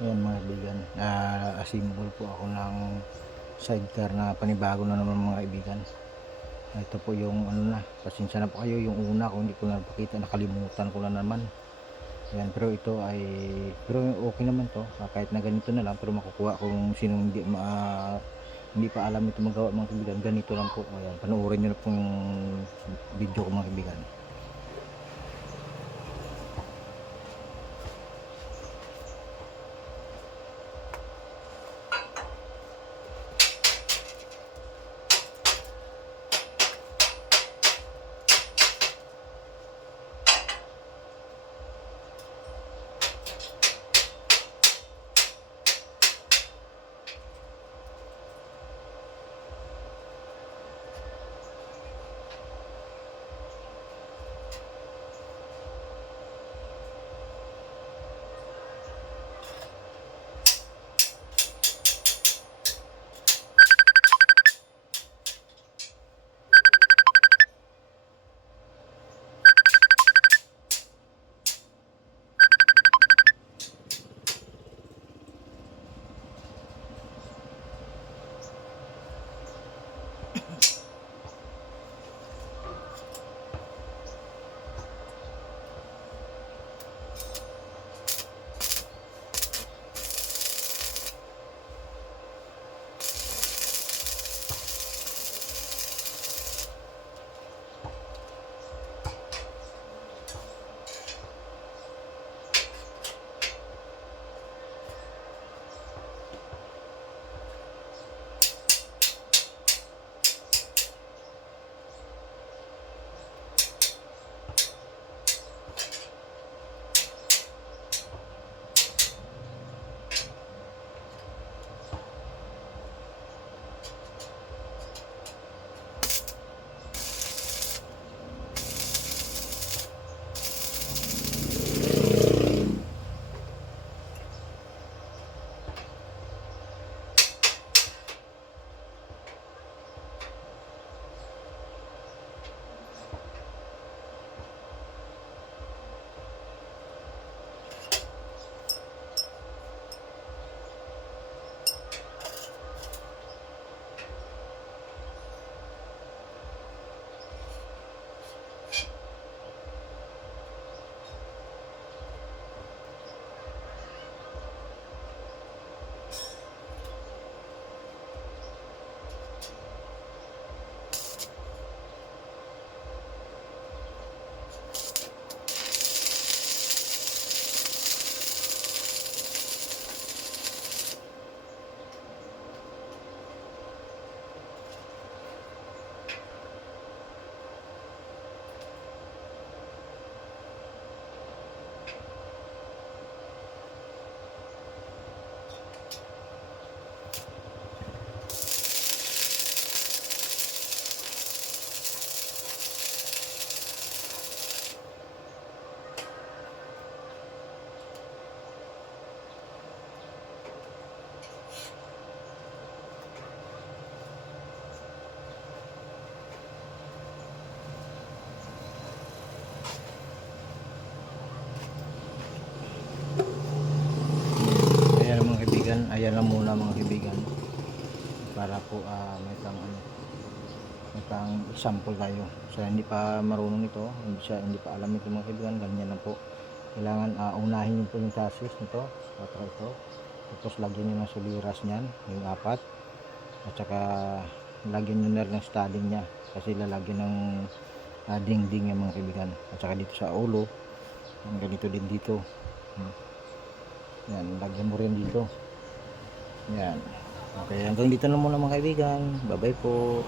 Ayan mga kaibigan, assemble po ako ng sidecar na panibago na naman mga kaibigan. Ito po yung ano na, pasensya na po kayo, yung una ko hindi ko na napakita, nakalimutan ko na naman. Ayan, pero ito ay, pero okay naman to, kahit na ganito na lang, pero makukuha kung sinong hindi pa alam ito magawa mga kaibigan, ganito lang po. Ayan, panoorin nyo na po yung video ko mga kaibigan. Ayan mga kaibigan, ayan lang muna mga kaibigan, para po may pang example tayo sa hindi pa marunong ito, hindi pa alam ito mga kaibigan. Ganyan lang po, kailangan unahin nyo po yung chassis nito, ito, tapos lagyan nyo ng suliras nyan, yung apat, at saka lagyan nyo na rin ng studding nya, kasi lalagyan ng dingding yung mga kaibigan, at saka dito sa ulo, ganito din dito. Yan, lagyan mo rin dito. Yan. Okay, hanggang dito na muna mga kaibigan. Bye bye po.